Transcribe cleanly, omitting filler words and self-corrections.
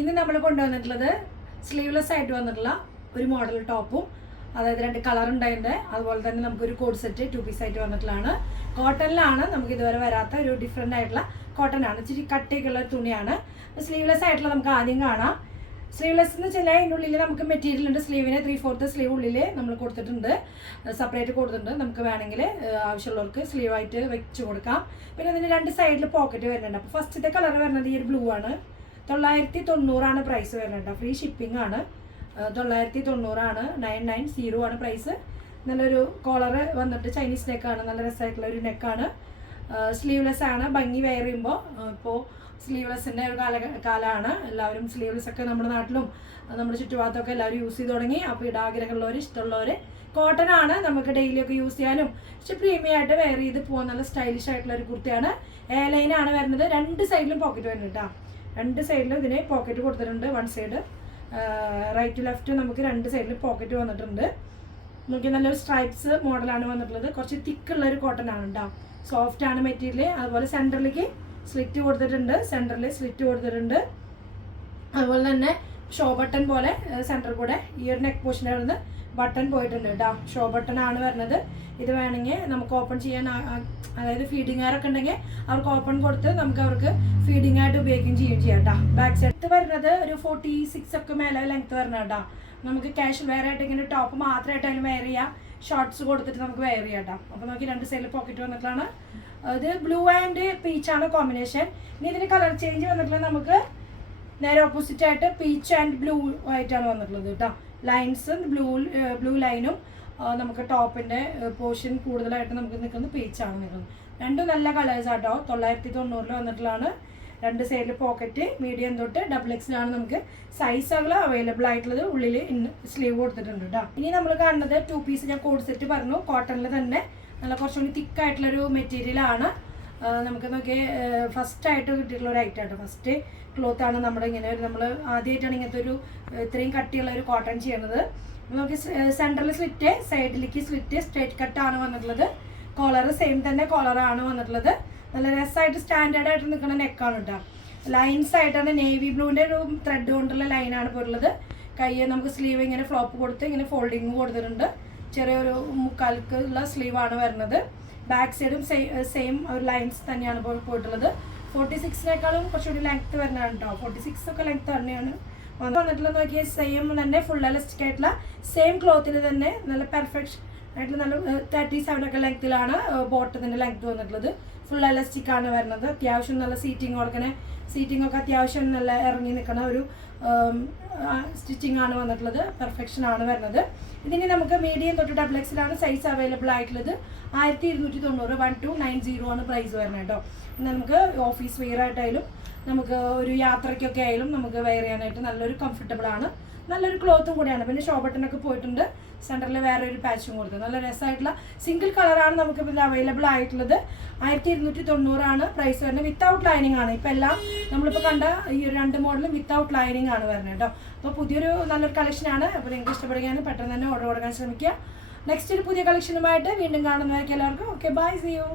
ഇന്ന് നമ്മൾ കൊണ്ടുവന്നിട്ടുള്ളത് സ്ലീവ്ലെസ് ആയിട്ട് വന്നിട്ടുള്ള ഒരു മോഡൽ ടോപ്പും അതായത് 2 കളർ ഉണ്ടായിട്ടുണ്ട്. അതുപോലെ തന്നെ നമുക്കൊരു കോഡ് സെറ്റ് 2 പീസ് ആയിട്ട് വന്നിട്ടുള്ളതാണ്. കോട്ടണിലാണ്, നമുക്ക് ഇതുവരെ വരാത്ത ഒരു ഡിഫറെൻ്റ് ആയിട്ടുള്ള കോട്ടൺ ആണ്. ഇച്ചിരി കട്ടിയൊക്കെയുള്ള തുണിയാണ്. സ്ലീവ്ലെസ് ആയിട്ടുള്ള നമുക്ക് ആദ്യം കാണാം. സ്ലീവ്ലെസ് എന്ന് വെച്ചാൽ അതിനുള്ളിൽ നമുക്ക് മെറ്റീരിയൽ ഉണ്ട്. സ്ലീവിന് 3/4 സ്ലീവ് ഉള്ളിൽ നമ്മൾ കൊടുത്തിട്ടുണ്ട്, സെപ്പറേറ്റ് കൊടുത്തിട്ടുണ്ട്. നമുക്ക് വേണമെങ്കിൽ ആവശ്യമുള്ളവർക്ക് സ്ലീവായിട്ട് വെച്ച് കൊടുക്കാം. പിന്നെ അതിന് 2 സൈഡിൽ പോക്കറ്റ് വരുന്നുണ്ട്. അപ്പോൾ ഫസ്റ്റത്തെ കളർ വരുന്നത് ഈ ഒരു ബ്ലൂ ആണ്. 990 പ്രൈസ് വരുന്നുണ്ട്. ഫ്രീ ഷിപ്പിംഗ് ആണ്. 990 990 ആണ് പ്രൈസ്. നല്ലൊരു കോളർ വന്നിട്ട് ചൈനീസ് നെക്കാണ്, നല്ല രസമായിട്ടുള്ള ഒരു നെക്കാണ്. സ്ലീവ്ലെസ് ആണ്. ഭംഗി വെയർ ചെയ്യുമ്പോൾ ഇപ്പോൾ സ്ലീവ്ലെസ്സിൻ്റെ ഒരു കാലമാണ്. എല്ലാവരും സ്ലീവ്ലെസ് ഒക്കെ നമ്മുടെ നാട്ടിലും നമ്മുടെ ചുറ്റുഭാഗത്തൊക്കെ എല്ലാവരും യൂസ് ചെയ്ത് തുടങ്ങി. അപ്പോൾ ആഗ്രഹമുള്ളവർ ഇഷ്ടമുള്ളവർ കോട്ടൺ ആണ്, നമുക്ക് ഡെയിലി ഒക്കെ യൂസ് ചെയ്യാനും പക്ഷെ പ്രീമിയം ആയിട്ട് വെയർ ചെയ്ത് പോകാൻ നല്ല സ്റ്റൈലിഷ് ആയിട്ടുള്ള ഒരു കുർത്തിയാണ്. എ ലൈൻ ആണ് വരുന്നത്. 2 സൈഡിലും പോക്കറ്റ് വരുന്നുണ്ട് കേട്ടോ. 2 സൈഡിലും ഇതിന് പോക്കറ്റ് കൊടുത്തിട്ടുണ്ട്. 1 സൈഡ് റൈറ്റ് ലെഫ്റ്റ് നമുക്ക് 2 സൈഡിൽ പോക്കറ്റ് വന്നിട്ടുണ്ട്. നമുക്ക് നല്ലൊരു സ്ട്രൈപ്സ് മോഡലാണ് വന്നിട്ടുള്ളത്. കുറച്ച് തിക്കുള്ളൊരു കോട്ടൺ ആണ് കേട്ടോ. സോഫ്റ്റ് ആണ് മെറ്റീരിയൽ. അതുപോലെ സെൻറ്ററിലേക്ക് സ്ലിറ്റ് കൊടുത്തിട്ടുണ്ട്. സെൻറ്ററിൽ സ്ലിറ്റ് കൊടുത്തിട്ടുണ്ട്. അതുപോലെ തന്നെ ഷോ ബട്ടൺ പോലെ സെൻറ്റർ കൂടെ ഈ ഒരു നെക്ക് പോർഷൻ്റെ അവിടെ നിന്ന് ബട്ടൺ പോയിട്ടുണ്ട് കേട്ടോ. ഷോ ബട്ടൺ ആണ് വരുന്നത്. ഇത് വേണമെങ്കിൽ നമുക്ക് ഓപ്പൺ ചെയ്യാൻ, അതായത് ഫീഡിങ്ങാരൊക്കെ ഉണ്ടെങ്കിൽ അവർക്ക് ഓപ്പൺ കൊടുത്ത് നമുക്ക് അവർക്ക് ഫീഡിംഗ് ആയിട്ട് ഉപയോഗിക്കുകയും ചെയ്യാം കേട്ടോ. ബാക്ക് സൈഡ് വരുന്നത് ഒരു 46 ഒക്കെ മേലെ ലെങ്ത് വരുന്നത് കേട്ടോ. നമുക്ക് ക്യാഷ് വെയർ ആയിട്ട് ഇങ്ങനെ ടോപ്പ് മാത്രമായിട്ട് അതിന് വെയർ ചെയ്യാം. ഷോർട്ട്സ് കൊടുത്തിട്ട് നമുക്ക് വെയർ ചെയ്യാം കേട്ടോ. അപ്പോൾ നമുക്ക് 2 സൈഡിൽ പോക്കറ്റ് വന്നിട്ടുള്ളതാണ്. ഇത് ബ്ലൂ ആൻഡ് പീച്ചാണ് കോമ്പിനേഷൻ. ഇനി ഇതിന് കളർ ചേഞ്ച് വന്നിട്ടുള്ളത് നമുക്ക് നേരെ ഓപ്പോസിറ്റ് ആയിട്ട് പീച്ച് ആൻഡ് ബ്ലൂ ആയിട്ടാണ് വന്നിട്ടുള്ളത് കേട്ടോ. ലൈൻസ് ബ്ലൂ ലൈനും നമുക്ക് ടോപ്പിൻ്റെ പോർഷൻ കൂടുതലായിട്ട് നമുക്ക് നിൽക്കുന്നത് പീച്ചാണ് നിൽക്കുന്നത്. 2 നല്ല കളേഴ്സ് ആട്ടോ. 990 വന്നിട്ടുള്ളതാണ്. 2 സൈഡിൽ പോക്കറ്റ് മീഡിയം തൊട്ട് XXL നമുക്ക് സൈസുകൾ അവൈലബിൾ ആയിട്ടുള്ളത്. ഉള്ളിൽ സ്ലീവ് കൊടുത്തിട്ടുണ്ട് കേട്ടോ. ഇനി നമ്മൾ കാണുന്നത് 2 പീസ് ഞാൻ കോഡ് സെറ്റ് പറഞ്ഞു. കോട്ടണിൽ തന്നെ നല്ല കുറച്ചുകൂടി തിക്കായിട്ടുള്ളൊരു മെറ്റീരിയലാണ്. നമുക്ക് നോക്കി ഫസ്റ്റായിട്ട് കിട്ടിയിട്ടുള്ള ഒരു ഐറ്റം ആട്ടോ. ഫസ്റ്റ് ക്ലോത്താണ് നമ്മുടെ ഇങ്ങനെ നമ്മൾ ആദ്യമായിട്ടാണ് ഇങ്ങനത്തെ ഒരു ഇത്രയും കട്ടിയുള്ള ഒരു കോട്ടൺ ചെയ്യുന്നത്. നമുക്ക് സെൻട്രൽ സ്ലിറ്റ്, സൈഡിലേക്ക് സ്ലിറ്റ്, സ്ട്രേറ്റ് കട്ടാണ് വന്നിട്ടുള്ളത്. കോളർ സെയിം തന്നെ കോളറാണ് വന്നിട്ടുള്ളത്. നല്ല രസമായിട്ട് സ്റ്റാൻഡേർഡ് ആയിട്ട് നിൽക്കുന്ന നെക്കാണ് കേട്ടോ. ലൈൻസ് ആയിട്ടാണ് നേവി ബ്ലൂവിൻ്റെ ഒരു ത്രെഡ് കൊണ്ടുള്ള ലൈനാണ് പോലുള്ളത്. കൈ നമുക്ക് സ്ലീവ് ഇങ്ങനെ ഫ്ലോപ്പ് കൊടുത്ത് ഇങ്ങനെ ഫോൾഡിങ് കൊടുത്തിട്ടുണ്ട്. ചെറിയൊരു മുക്കാൽക്ക് ഉള്ള സ്ലീവാണ് വരുന്നത്. ബാക്ക് സൈഡും സെയിം ഒരു ലൈൻസ് തന്നെയാണ് പോയിട്ടുള്ളത്. 46നേക്കാളും കുറച്ചുകൂടി ലെങ്ത്ത് വരുന്നതാണ് കേട്ടോ. 46 ഒക്കെ ലെങ്ത്ത് തന്നെയാണ് വന്നിട്ടുള്ളത്. നോക്കിയാൽ സെയിം തന്നെ ഫുൾ എലാസ്റ്റിക് ആയിട്ടുള്ള സെയിം ക്ലോത്തിൽ തന്നെ നല്ല പെർഫെക്ഷൻ ആയിട്ടുള്ള നല്ല 37 ഒക്കെ ലെങ്ത്തിലാണ് ബോട്ടത്തിൻ്റെ ലെങ്ത്ത് വന്നിട്ടുള്ളത്. ഫുൾ എലാസ്റ്റിക് ആണ് വരുന്നത്. അത്യാവശ്യം നല്ല സീറ്റിംഗ് ഒക്കെ അത്യാവശ്യം നല്ല ഇറങ്ങി നിൽക്കുന്ന ഒരു സ്റ്റിച്ചിങ് ആണ് വന്നിട്ടുള്ളത്. പെർഫെക്ഷൻ ആണ് വരുന്നത്. ഇതിന് നമുക്ക് മീഡിയം തൊട്ട് XXL ആണ് സൈസ് അവൈലബിൾ ആയിട്ടുള്ളത്. 1290 1290 ആണ് പ്രൈസ് വരുന്നത് കേട്ടോ. നമുക്ക് ഓഫീസ് വെയർ ആയിട്ടായാലും നമുക്ക് ഒരു യാത്രയ്ക്കൊക്കെ ആയാലും നമുക്ക് വെയർ ചെയ്യാനായിട്ട് നല്ലൊരു കംഫർട്ടബിൾ ആണ്. നല്ലൊരു ക്ലോത്തും കൂടിയാണ്. പിന്നെ ഷോ ബട്ടനൊക്കെ പോയിട്ടുണ്ട്. സെൻറ്ററിൽ വേറെ ഒരു പാച്ചും കൊടുത്തത്. നല്ല രസമായിട്ടുള്ള സിംഗിൾ കളറാണ് നമുക്ക് ഇതിൽ അവൈലബിൾ ആയിട്ടുള്ളത്. 1290 ആണ് പ്രൈസ് വരുന്നത്. വിത്തൗട്ട് ലൈനിങ് ആണ്. ഇപ്പം എല്ലാം നമ്മളിപ്പോൾ കണ്ട ഈ ഒരു 2 മോഡലും വിത്തൗട്ട് ലൈനിങ് ആണ് വരുന്നത് കേട്ടോ. അപ്പോൾ പുതിയൊരു നല്ലൊരു കളക്ഷനാണ്. അപ്പോൾ നിങ്ങൾക്ക് ഇഷ്ടപ്പെടുകയാണ് പെട്ടെന്ന് തന്നെ ഓർഡർ കൊടുക്കാൻ ശ്രമിക്കുക. നെക്സ്റ്റ് ഒരു പുതിയ കളക്ഷനുമായിട്ട് വീണ്ടും കാണുന്നതായിരിക്കും എല്ലാവർക്കും. Okay, bye, see U.